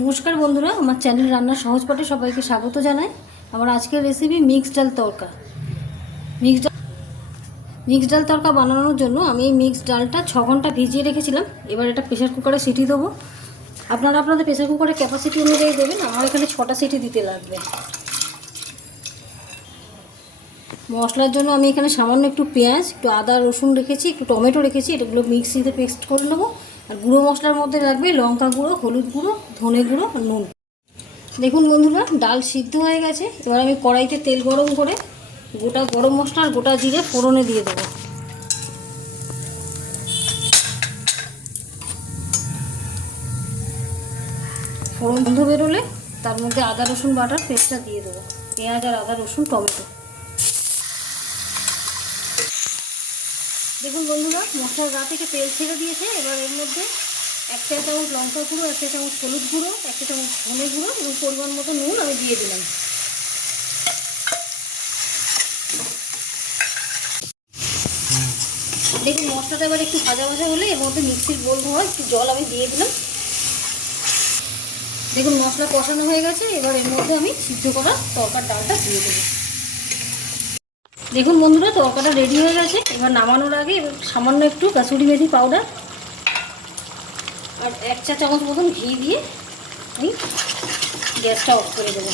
নমস্কার বন্ধুরা, আমার চ্যানেল রান্নার সহজ পাঠে সবাইকে স্বাগত জানাই। আমার আজকের রেসিপি মিক্সড ডাল তড়কা। মিক্সড ডাল তড়কা বানানোর জন্য আমি এই মিক্সড ডালটা 6 ঘন্টা ভিজিয়ে রেখেছিলাম। এবার এটা প্রেসার কুকারে সিটি দেবো। আপনারা আপনাদের প্রেসার কুকারের ক্যাপাসিটি অনুযায়ী দেবেন। আমার এখানে 6টা সিটি দিতে লাগবে। মশলার জন্য আমি এখানে সামান্য একটু পেঁয়াজ, একটু আদা রসুন রেখেছি, একটু টমেটো রেখেছি। এটাগুলো মিক্সিতে পেস্ট করে নেবো। আর গুঁড়ো মশলার মধ্যে লাগবে লঙ্কা গুঁড়ো, হলুদ গুঁড়ো, ধনে গুঁড়ো আর নুন। দেখুন বন্ধুরা, ডাল সিদ্ধ হয়ে গেছে। এবার আমি কড়াইতে তেল গরম করে গোটা গরম মশলা আর গোটা জিরে ফোড়নে দিয়ে দেবো। ফোড়ন বন্ধ বেরোলে তার মধ্যে আদা রসুন বাটার পেস্টটা দিয়ে দেবো। পেঁয়াজ আর আদা রসুন টমেটো। দেখুন বন্ধুরা, মশলার গা থেকে তেল ছেড়ে দিয়েছে। এবার এর মধ্যে 1 চা চামচ লঙ্কা গুঁড়ো, 1 চা চামচ হলুদ গুঁড়ো, 1 চা চামচ ধনে গুঁড়ো এবং পরিমাণ মতো নুন আমি দিয়ে দিলাম। দেখুন মশলাটা এবার একটু ভাজা ভাজা হলে এর মধ্যে মিক্সির বোল ধোয়া একটু জল আমি দিয়ে দিলাম। দেখুন মশলা কষানো হয়ে গেছে। এবার এর মধ্যে আমি সিদ্ধ করা তরকার ডালটা দিয়ে দেবো। দেখুন বন্ধুরা, তরকাটা রেডি হয়ে গেছে। এবার নামানোর আগে এবার সামান্য একটু কাসুরি মেথি পাউডার আর 1 চা চামচ মতন ঘি দিয়ে আমি গ্যাসটা অফ করে দেবো।